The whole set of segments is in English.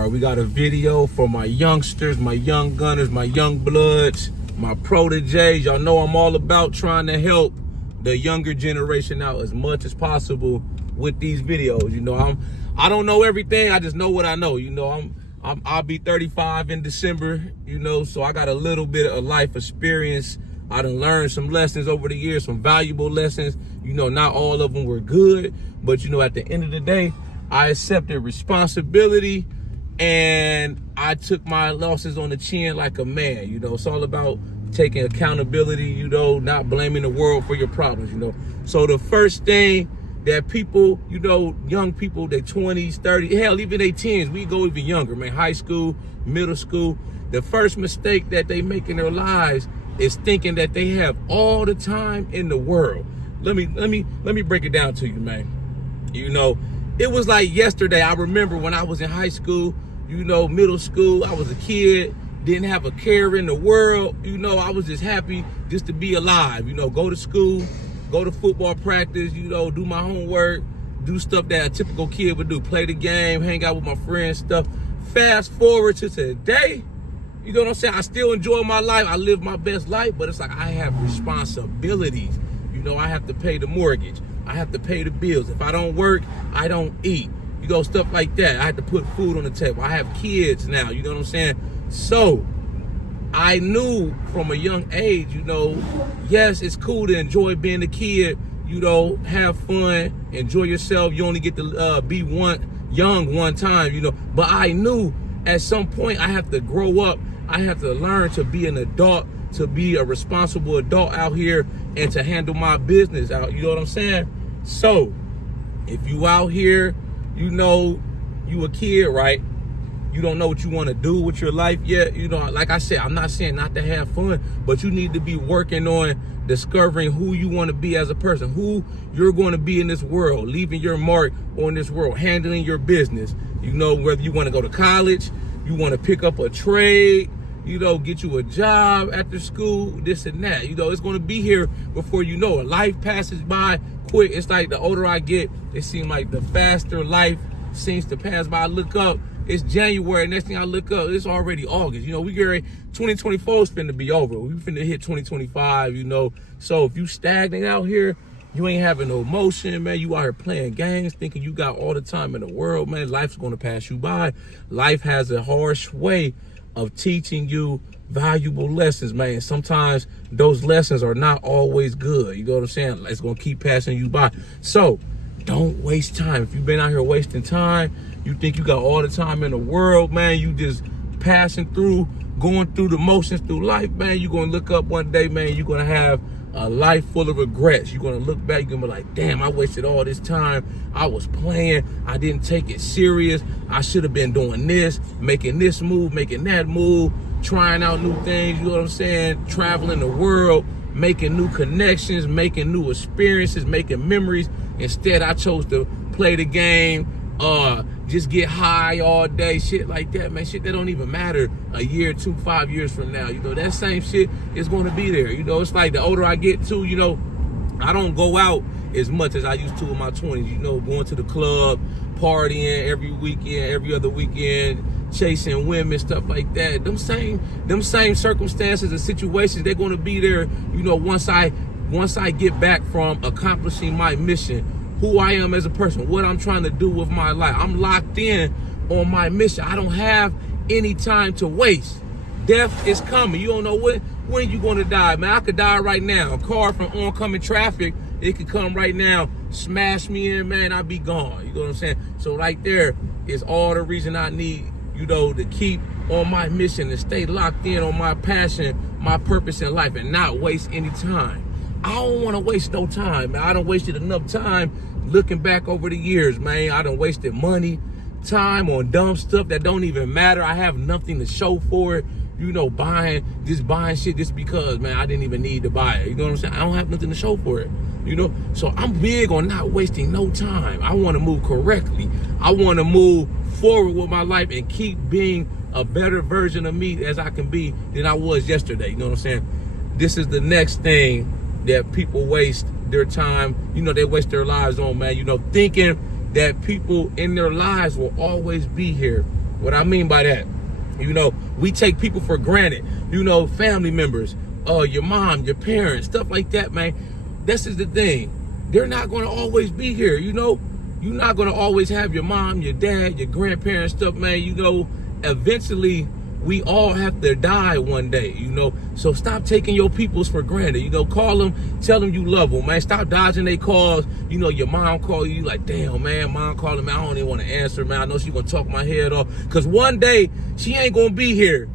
All right, we got a video for my youngsters, my young gunners, my young bloods, my proteges. Y'all know I'm all about trying to help the younger generation out as much as possible with these videos. You know, I don't know everything. I just know what I know. You know, I'll be 35 in December, you know, so I got a little bit of life experience. I done learned some lessons over the years, some valuable lessons. You know, not all of them were good, but you know, at the end of the day, I accepted responsibility and I took my losses on the chin like a man. You know, it's all about taking accountability, you know, not blaming the world for your problems, you know. So the first thing that people, you know, young people, their 20s, 30s, hell, even their 10s, we go even younger, man, high school, middle school. The first mistake that they make in their lives is thinking that they have all the time in the world. Let me break it down to you, man. You know, it was like yesterday. I remember when I was in high school, you know, middle school, I was a kid, didn't have a care in the world. You know, I was just happy just to be alive, you know, go to school, go to football practice, you know, do my homework, do stuff that a typical kid would do, play the game, hang out with my friends, stuff. Fast forward to today, you know what I'm saying? I still enjoy my life. I live my best life, but it's like I have responsibilities. You know, I have to pay the mortgage. I have to pay the bills. If I don't work, I don't eat. You know, stuff like that. I have to put food on the table. I have kids now, you know what I'm saying? So I knew from a young age, you know, yes, it's cool to enjoy being a kid, you know, have fun, enjoy yourself. You only get to be young one time, you know. But I knew at some point I have to grow up. I have to learn to be an adult, to be a responsible adult out here and to handle my business out. You know what I'm saying? So if you out here, you know, you a kid, right? You don't know what you want to do with your life yet. You know, like I said, I'm not saying not to have fun, but you need to be working on discovering who you want to be as a person, who you're going to be in this world, leaving your mark on this world, handling your business. You know, whether you want to go to college, you want to pick up a trade, you know, get you a job after school, this and that. You know, it's going to be here before you know it. Life passes by quick. It's like the older I get, it seems like the faster life seems to pass by. I look up, it's January. Next thing I look up, it's already August. You know, we get ready. 2024 is finna be over. We finna hit 2025, you know. So if you stagnant out here, you ain't having no motion, man. You out here playing games, thinking you got all the time in the world, man. Life's gonna pass you by. Life has a harsh way of teaching you valuable lessons, man. Sometimes those lessons are not always good. You know what I'm saying? It's gonna keep passing you by. So don't waste time. If you've been out here wasting time, you think you got all the time in the world, man, you just passing through, going through the motions through life, man, you're gonna look up one day, man, you're gonna have a life full of regrets. You're gonna look back, you're gonna be like, damn, I wasted all this time. I was playing, I didn't take it serious. I should have been doing this, making this move, making that move, trying out new things, you know what I'm saying? Traveling the world, making new connections, making new experiences, making memories. Instead, I chose to play the game, just get high all day, shit like that, man. Shit that don't even matter a year, 2, 5 years from now. You know, that same shit is going to be there. You know, it's like the older I get too, you know, I don't go out as much as I used to in my 20s. You know, going to the club, partying every weekend, every other weekend, chasing women, stuff like that. Them same circumstances and situations, they're going to be there, you know, once I get back from accomplishing my mission, who I am as a person, what I'm trying to do with my life. I'm locked in on my mission. I don't have any time to waste. Death is coming. You don't know when you're going to die, man. I could die right now. A car from oncoming traffic, it could come right now, smash me in, man, I'll be gone. You know what I'm saying? So right there is all the reason I need, you know, to keep on my mission and stay locked in on my passion, my purpose in life, and not waste any time. I don't want to waste no time, man. I done wasted enough time looking back over the years, man. I done wasted money, time on dumb stuff that don't even matter. I have nothing to show for it. You know, buying shit just because, man, I didn't even need to buy it. You know what I'm saying? I don't have nothing to show for it, you know? So I'm big on not wasting no time. I want to move correctly. I want to move forward with my life and keep being a better version of me as I can be than I was yesterday. You know what I'm saying? This is the next thing that people waste their time, you know, they waste their lives on, man. You know, thinking that people in their lives will always be here. What I mean by that, you know, we take people for granted, you know, family members, your mom, your parents, stuff like that, man. This is the thing. They're not going to always be here, you know. You're not going to always have your mom, your dad, your grandparents, stuff, man. You know, eventually we all have to die one day, you know. So stop taking your peoples for granted. You know, call them, tell them you love them, man. Stop dodging their calls. You know, your mom call you like, damn, man, mom calling me. I don't even want to answer, man. I know she going to talk my head off. Because one day she ain't going to be here.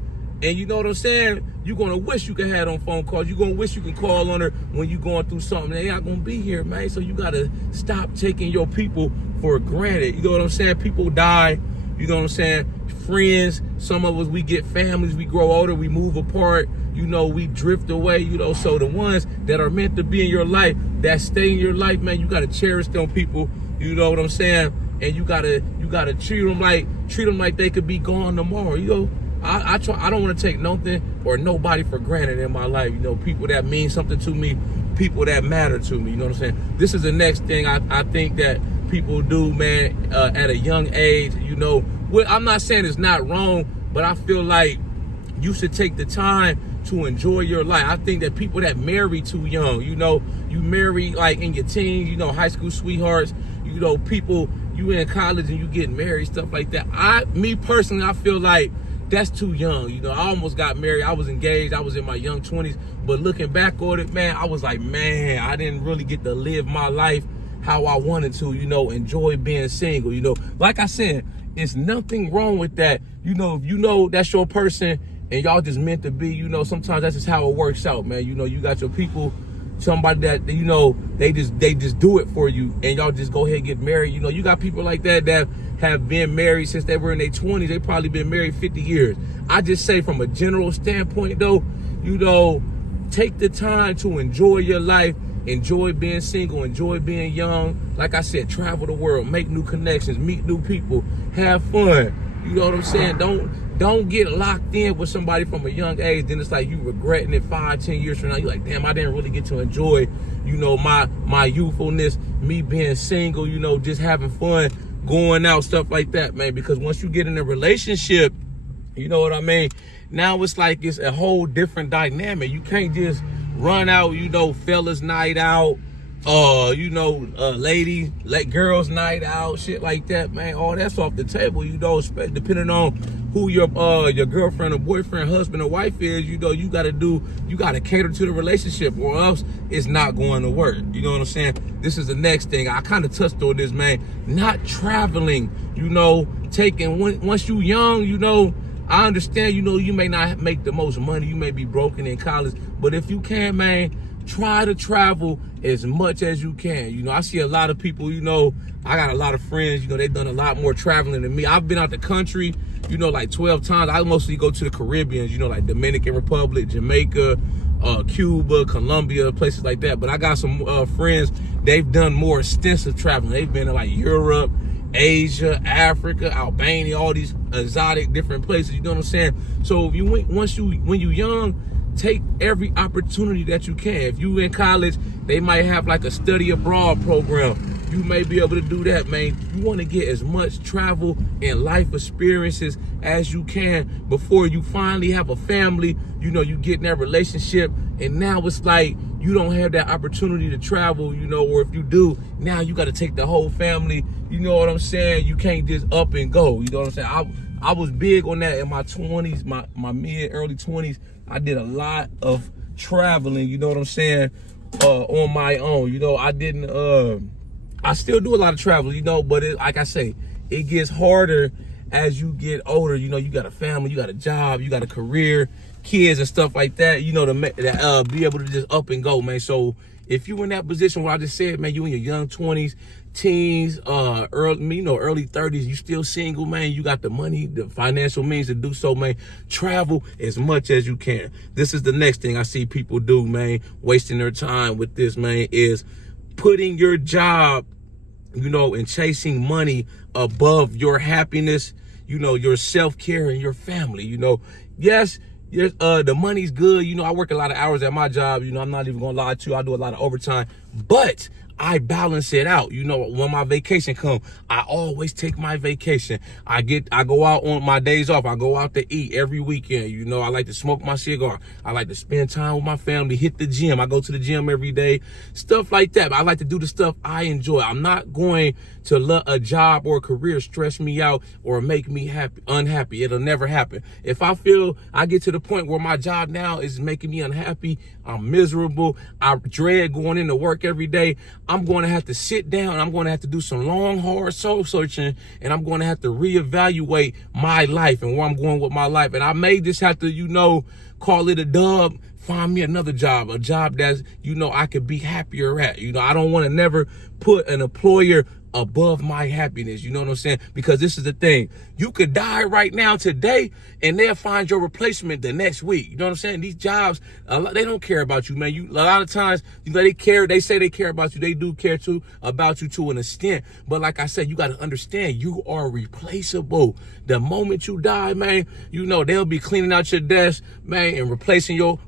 And you know what I'm saying? You're going to wish you could have on phone calls. You're going to wish you can call on her when you're going through something. They not going to be here, man. So you got to stop taking your people for granted. You know what I'm saying? People die. You know what I'm saying? Friends, some of us, we get families, we grow older, we move apart, you know, we drift away, you know. So the ones that are meant to be in your life, that stay in your life, man, you got to cherish them people. You know what I'm saying? And you gotta treat them like they could be gone tomorrow. You know, I don't want to take nothing or nobody for granted in my life. You know, people that mean something to me, people that matter to me. You know what I'm saying? This is the next thing I think that people do, man, at a young age. You know, well, I'm not saying it's not wrong, but I feel like you should take the time to enjoy your life. I think that people that marry too young, you know, you marry like in your teens, you know, high school sweethearts, you know, people, you in college and you get married, stuff like that. Me personally, I feel like that's too young. You know, I almost got married. I was engaged. I was in my young 20s. But looking back on it, man, I was like, man, I didn't really get to live my life how I wanted to, you know, enjoy being single. You know, like I said, it's nothing wrong with that. You know, if you know that's your person and y'all just meant to be, you know, sometimes that's just how it works out, man. You know, you got your people, somebody that, you know, they just do it for you and y'all just go ahead and get married. You know, you got people like that have been married since they were in their 20s. They probably been married 50 years. I just say from a general standpoint, though, you know, take the time to enjoy your life, enjoy being single, enjoy being young. Like I said, travel the world, make new connections, meet new people, have fun. You know what I'm saying? Don't get locked in with somebody from a young age. Then it's like you regretting it 5-10 years from now. You're like, damn, I didn't really get to enjoy, you know, my youthfulness, me being single, you know, just having fun, going out, stuff like that, man. Because once you get in a relationship, you know what I mean? Now it's like it's a whole different dynamic. You can't just run out, you know, fellas night out, you know, girls night out, shit like that, man. All that's off the table, you know, depending on who your girlfriend or boyfriend, husband or wife is. You know, you gotta cater to the relationship or else it's not going to work. You know what I'm saying? This is the next thing. I kind of touched on this, man. Not traveling, you know, once you young, you know, I understand, you know, you may not make the most money, you may be broken in college, but if you can, man, try to travel as much as you can. You know, I see a lot of people, you know, I got a lot of friends, you know, they've done a lot more traveling than me. I've been out the country, you know, like 12 times. I mostly go to the Caribbean, you know, like Dominican Republic, Jamaica, Cuba, Colombia, places like that. But I got some friends, they've done more extensive traveling. They've been to like Europe, Asia, Africa, Albania, all these exotic different places. You know what I'm saying? So if when you young, take every opportunity that you can. If you in college, they might have like a study abroad program. You may be able to do that, man. You want to get as much travel and life experiences as you can before you finally have a family. You know, you get in that relationship and now it's like you don't have that opportunity to travel, you know, or if you do, now you got to take the whole family. You know what I'm saying? You can't just up and go. You know what I'm saying? I was big on that in my 20s, my mid, early 20s. I did a lot of traveling, you know what I'm saying, on my own. You know, I still do a lot of traveling, you know, but like I say, it gets harder as you get older. You know, you got a family, you got a job, you got a career, kids and stuff like that, you know, to be able to just up and go, man. So if you in that position where I just said, man, you in your young 20s, teens, early 30s, you still single, man, you got the money, the financial means to do so, man, travel as much as you can. This is the next thing I see people do, man, wasting their time with this, man, is putting your job, you know, and chasing money above your happiness, you know, your self-care and your family. You know, yes, the money's good. You know, I work a lot of hours at my job. You know, I'm not even gonna lie to you. I do a lot of overtime, but I balance it out. You know, when my vacation come, I always take my vacation. I go out on my days off. I go out to eat every weekend. You know, I like to smoke my cigar. I like to spend time with my family, hit the gym. I go to the gym every day, stuff like that. I like to do the stuff I enjoy. I'm not going to let a job or a career stress me out or make me unhappy. It'll never happen. If I feel I get to the point where my job now is making me unhappy, I'm miserable, I dread going into work every day, I'm going to have to sit down. I'm going to have to do some long, hard soul searching, and I'm going to have to reevaluate my life and where I'm going with my life. And I may just have to, you know, call it a dub, find me another job, a job that's, you know, I could be happier at. You know, I don't want to never put an employer above my happiness. You know what I'm saying? Because this is the thing. You could die right now today and they'll find your replacement the next week. You know what I'm saying? These jobs, they don't care about you, man. A lot of times, you know, they say they care about you. They do care about you to an extent. But like I said, you got to understand you are replaceable. The moment you die, man, you know, they'll be cleaning out your desk, man, and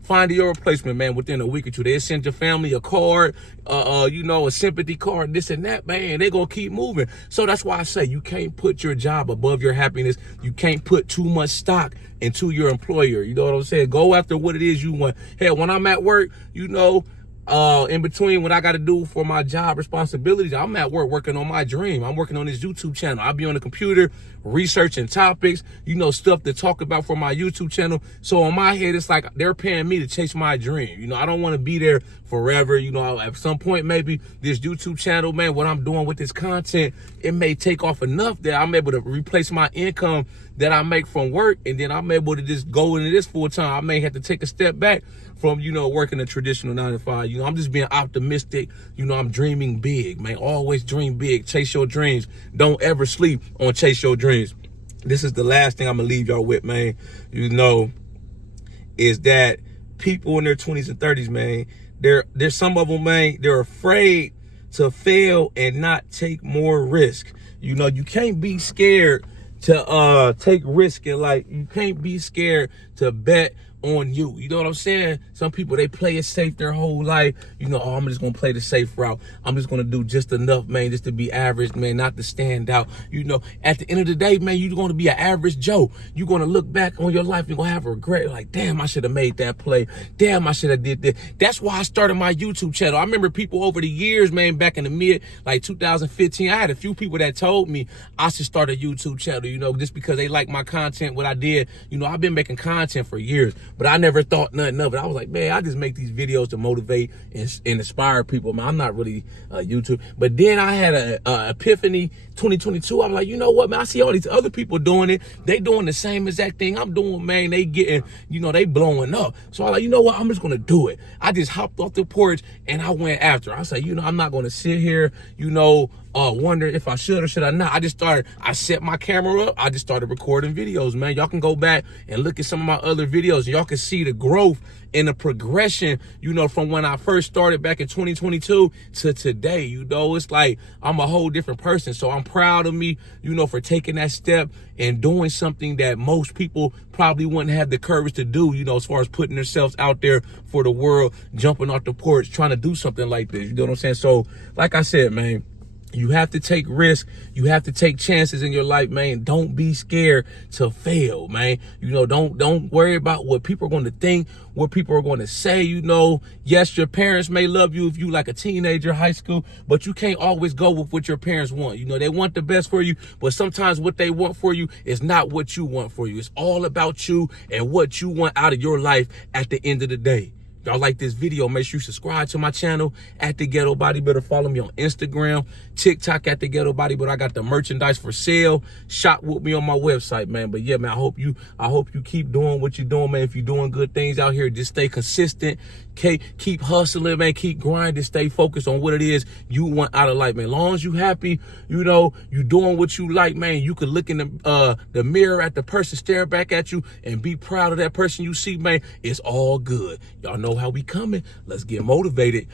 finding your replacement, man, within a week or two. They'll send your family a card, you know, a sympathy card, this and that, man. They're going to keep moving. So that's why I say you can't put your job above your happiness. You can't put too much stock into your employer. You know what I'm saying? Go after what it is you want. Hey, when I'm at work, you know, in between what I got to do for my job responsibilities, I'm at work working on my dream. I'm working on this YouTube channel. I'll be on the computer researching topics, you know, stuff to talk about for my YouTube channel. So on my head, it's like they're paying me to chase my dream. You know, I don't want to be there forever. You know, at some point, maybe this YouTube channel, man, what I'm doing with this content, it may take off enough that I'm able to replace my income that I make from work, and then I'm able to just go into this full time. I may have to take a step back from, you know, working a traditional 9 to 5. You know, I'm just being optimistic. You know, I'm dreaming big, man. Always dream big. Chase your dreams. Don't ever sleep on chase your dreams. This is the last thing I'm gonna leave y'all with, man. You know, is that people in their 20s and 30s, man, there's some of them, man, they're afraid to fail and not take more risk. You know, you can't be scared to take risk, and like you can't be scared to bet on you. You know what I'm saying? Some people, they play it safe their whole life. You know, oh, I'm just gonna play the safe route. I'm just gonna do just enough, man, just to be average, man, not to stand out. You know, at the end of the day, man, you're gonna be an average Joe. You're gonna look back on your life, you're gonna have regret, like, damn, I should have made that play. Damn, I should have did this. That's why I started my YouTube channel. I remember people over the years, man, back in the like 2015, I had a few people that told me I should start a YouTube channel, you know, just because they like my content, what I did. You know, I've been making content for years, but I never thought nothing of it. I was like, man, I just make these videos to motivate and inspire people, man. I'm not really YouTube. But then I had a epiphany 2022. I'm like, you know what, man? I see all these other people doing it. They doing the same exact thing I'm doing, man. They getting, you know, they blowing up. So I'm like, you know what? I'm just going to do it. I just hopped off the porch and I went after. I said, you know, I'm not going to sit here, you know, wonder if I should or should I not. I set my camera up. I just started recording videos, man. Y'all can go back and look at some of my other videos. Y'all can see the growth and the progression, you know, from when I first started back in 2022 to today. You know, it's like I'm a whole different person. So I'm proud of me, you know, for taking that step and doing something that most people probably wouldn't have the courage to do, you know, as far as putting themselves out there for the world, jumping off the porch, trying to do something like this. You know what I'm saying? So like I said, man, you have to take risks. You have to take chances in your life, man. Don't be scared to fail, man. You know, don't worry about what people are going to think, what people are going to say. You know, yes, your parents may love you if you like a teenager, high school, but you can't always go with what your parents want. You know, they want the best for you, but sometimes what they want for you is not what you want for you. It's all about you and what you want out of your life at the end of the day. Y'all like this video, make sure you subscribe to my channel at The Ghetto Bodybuilder. Follow me on Instagram, TikTok at The Ghetto Bodybuilder. I got the merchandise for sale. Shop with me on my website, man. But yeah, man, I hope you keep doing what you're doing, man. If you're doing good things out here, just stay consistent. Keep hustling, man. Keep grinding. Stay focused on what it is you want out of life, man. As long as you happy, you know, you doing what you like, man. You could look in the mirror at the person staring back at you and be proud of that person you see, man. It's all good. Y'all know how we coming. Let's get motivated.